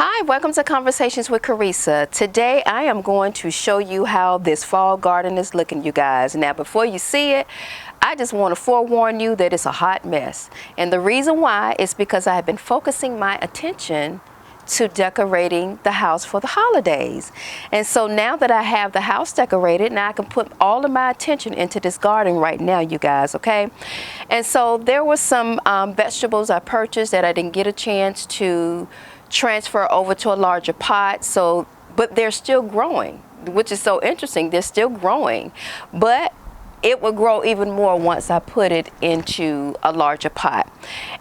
Hi, welcome to Conversations with Carissa. Today I am going to show you how this fall garden is looking, you guys. Now before you see it, I just want to forewarn you that it's a hot mess. And the reason why is because I have been focusing my attention to decorating the house for the holidays. And so now that I have the house decorated, now I can put all of my attention into this garden right now, you guys, okay? And so there were some vegetables I purchased that I didn't get a chance to transfer over to a larger pot, but they're still growing, which is so interesting. They're still growing, but it will grow even more once I put it into a larger pot.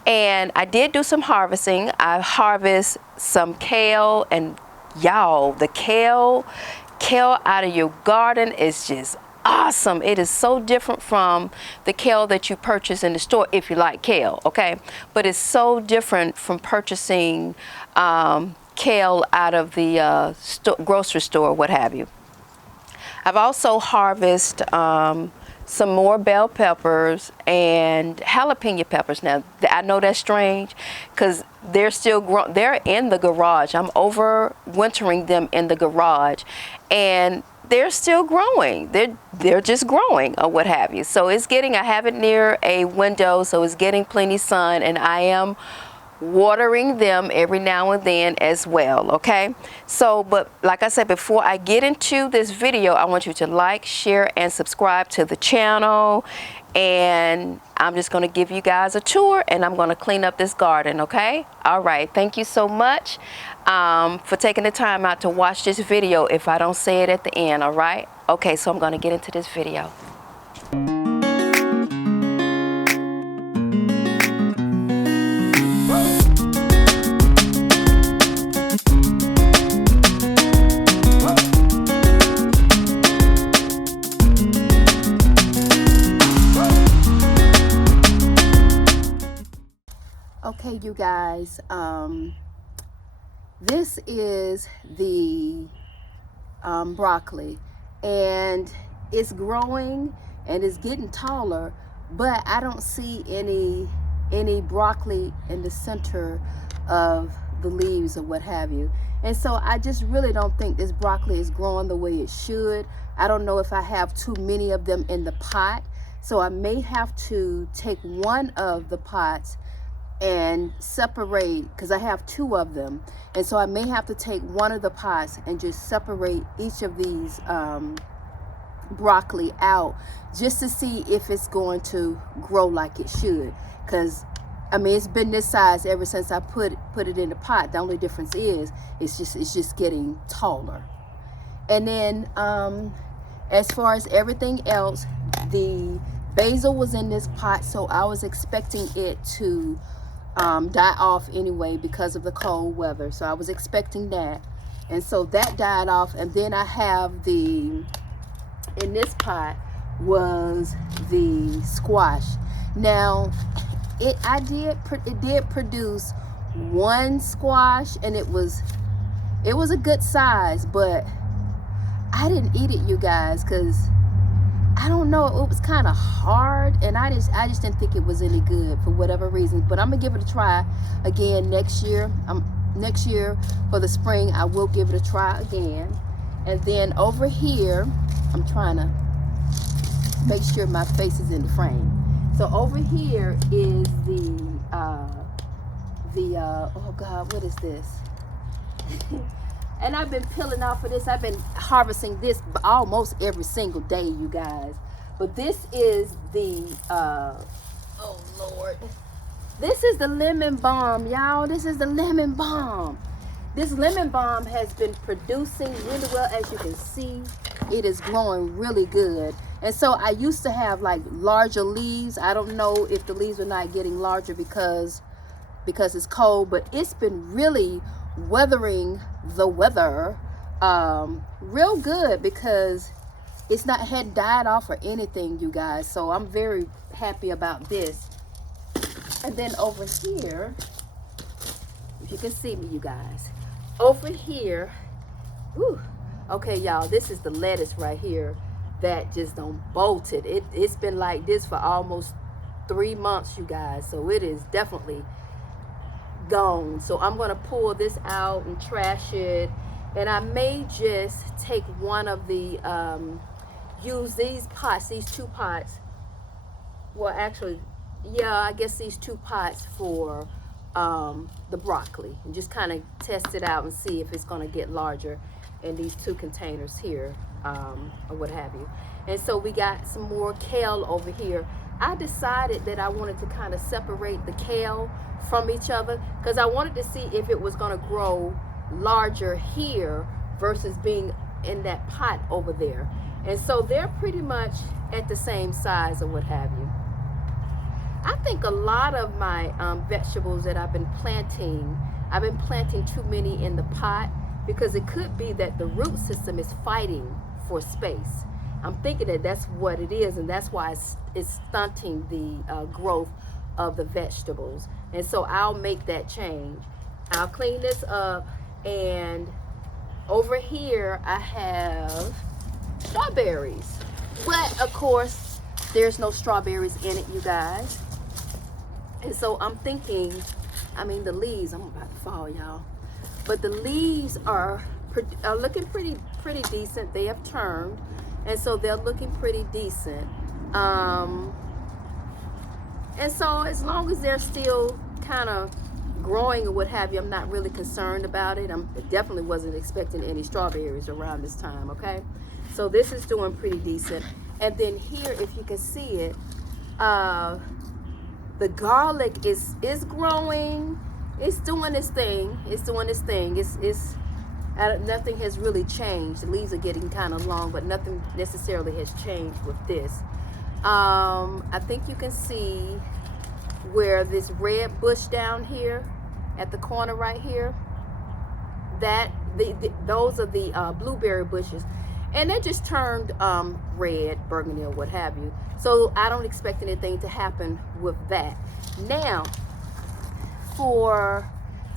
And I did do some harvesting. I harvest some kale, and y'all, the kale out of your garden is just awesome. It is so different from the kale that you purchase in the store if you like kale, okay? But it's so different from purchasing kale out of the grocery store, what have you. I've also harvested some more bell peppers and jalapeno peppers. Now, I know that's strange because they're still they're in the garage. I'm overwintering them in the garage, and they're still growing. They're just growing or what have you. So it's getting, I have it near a window, so it's getting plenty sun, and I am watering them every now and then as well, okay? So, but like I said, before I get into this video, I want you to like, share, and subscribe to the channel. And I'm just going to give you guys a tour, and I'm going to clean up this garden, okay? All right, thank you so much for taking the time out to watch this video if I don't say it at the end, all right? Okay, so I'm going to get into this video. Okay, you guys, this is the broccoli, and it's growing and it's getting taller, but I don't see any broccoli in the center of the leaves or what have you. And so I just really don't think this broccoli is growing the way it should. I don't know if I have too many of them in the pot, so I may have to take one of the pots and separate, because I have two of them, and so I may have to take one of the pots and just separate each of these broccoli out just to see if it's going to grow like it should. Because I mean, it's been this size ever since I put it in the pot. The only difference is it's just getting taller. And then as far as everything else, the basil was in this pot, so I was expecting it to die off anyway because of the cold weather. So I was expecting that, and so that died off. And then I have in this pot was the squash. Now it did produce one squash, and it was a good size, but I didn't eat it, you guys, because I don't know, it was kind of hard, and I just didn't think it was any good for whatever reason. But I'm gonna give it a try again next year. Next year for the spring, I will give it a try again. And then over here, I'm trying to make sure my face is in the frame. So over here is oh God, what is this? And I've been peeling off of this. I've been harvesting this almost every single day, you guys. But this is the, oh Lord. This is the lemon balm, y'all. This is the lemon balm. This lemon balm has been producing really well. As you can see, it is growing really good. And so I used to have like larger leaves. I don't know if the leaves are not getting larger because it's cold, but it's been really weathering the weather real good, because it's not had died off or anything, you guys. So I'm very happy about this. And then over here, if you can see me, you guys, over here, whew, okay y'all, this is the lettuce right here that just don't bolted. It's been like this for almost 3 months, you guys. So it is definitely gone. So I'm going to pull this out and trash it. And I may just take one of the, use these pots, these 2 pots. Well, actually, yeah, I guess these 2 pots for the broccoli, and just kind of test it out and see if it's going to get larger in these 2 containers here, or what have you. And so we got some more kale over here. I decided that I wanted to kind of separate the kale from each other because I wanted to see if it was going to grow larger here versus being in that pot over there. And so they're pretty much at the same size or what have you. I think a lot of my vegetables that I've been planting too many in the pot because it could be that the root system is fighting for space. I'm thinking that that's what it is, and that's why it's stunting the growth of the vegetables. And so I'll make that change. I'll clean this up, and over here I have strawberries. But of course, there's no strawberries in it, you guys. And so I'm thinking, I mean, the leaves, I'm about to fall, y'all. But the leaves are looking pretty decent. They have turned, and so they're looking pretty decent. And so as long as they're still kind of growing or what have you, I'm not really concerned about it. I definitely wasn't expecting any strawberries around this time, okay? So this is doing pretty decent. And then here, if you can see it, the garlic is growing. It's doing its thing. It's doing its thing. Nothing has really changed. The leaves are getting kind of long, but nothing necessarily has changed with this. I think you can see where this red bush down here at the corner right here, that those are the blueberry bushes, and they just turned red, burgundy, or what have you. So I don't expect anything to happen with that. Now, for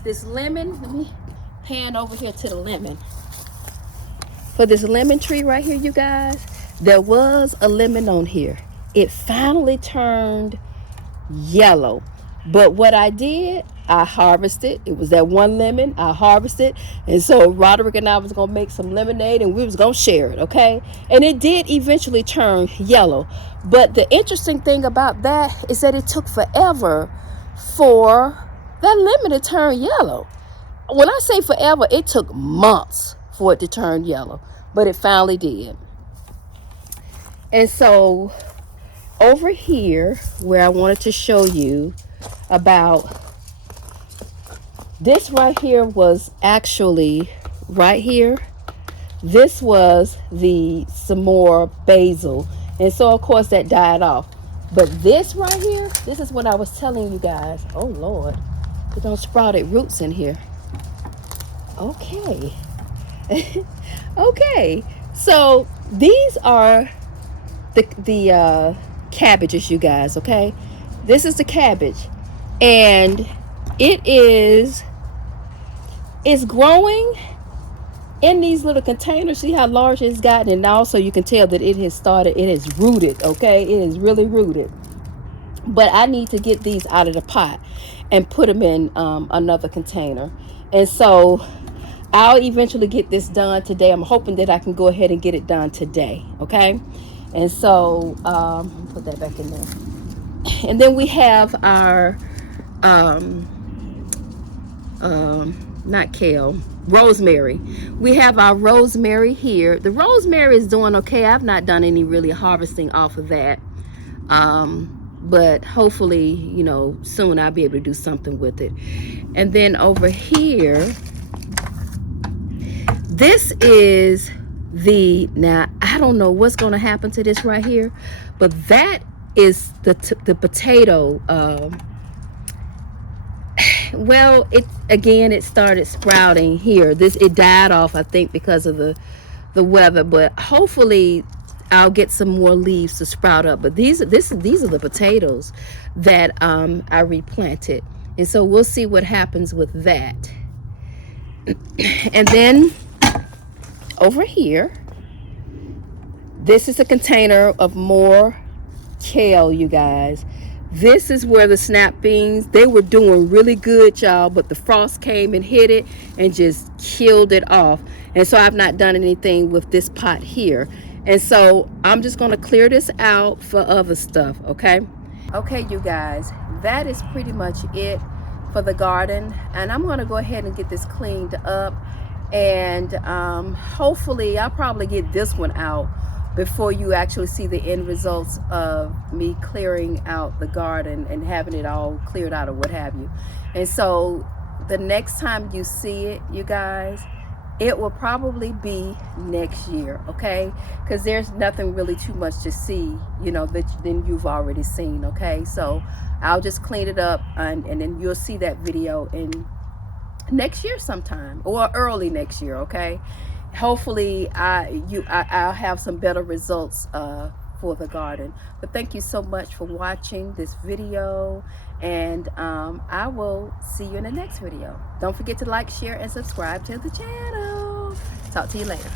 this lemon, let me pan over here to the lemon. For this lemon tree right here, you guys, there was a lemon on here. It finally turned yellow. But what I did, I harvested. It was that one lemon I harvested, and so Roderick and I was gonna make some lemonade, and we was gonna share it, okay? And it did eventually turn yellow. But the interesting thing about that is that it took forever for that lemon to turn yellow. When I say forever, it took months for it to turn yellow, but it finally did. And so over here, where I wanted to show you about this right here, was actually right here. This was some more basil, and so of course that died off. But this right here, this is what I was telling you guys. Oh Lord, it don't sprouted roots in here. Okay. Okay, so these are the cabbages, you guys. Okay, this is the cabbage, and it's growing in these little containers. See how large it's gotten, and also you can tell that it has rooted. Okay, it is really rooted. But I need to get these out of the pot and put them in another container, and so I'll eventually get this done today. I'm hoping that I can go ahead and get it done today, okay? And so put that back in there. And then we have our not kale, rosemary. We have our rosemary here. The rosemary is doing okay. I've not done any really harvesting off of that, but hopefully, you know, soon I'll be able to do something with it. And then over here, this is now I don't know what's going to happen to this right here, but that is the potato. Well, it started sprouting here. It died off, I think, because of the weather, but hopefully I'll get some more leaves to sprout up. But these are the potatoes that I replanted, and so we'll see what happens with that. And then over here, this is a container of more kale, you guys. This is where the snap beans, they were doing really good, y'all, but the frost came and hit it and just killed it off. And so I've not done anything with this pot here. And so I'm just going to clear this out for other stuff, okay? Okay, you guys, that is pretty much it for the garden. And I'm going to go ahead and get this cleaned up. And hopefully I'll probably get this one out before you actually see the end results of me clearing out the garden and having it all cleared out or what have you. And so the next time you see it, you guys, it will probably be next year, okay? Because there's nothing really too much to see, you know, than you've already seen, okay? So I'll just clean it up and then you'll see that video in next year sometime, or early next year, okay? Hopefully I'll have some better results for the garden. But thank you so much for watching this video, and I will see you in the next video. Don't forget to like, share, and subscribe to the channel. Talk to you later.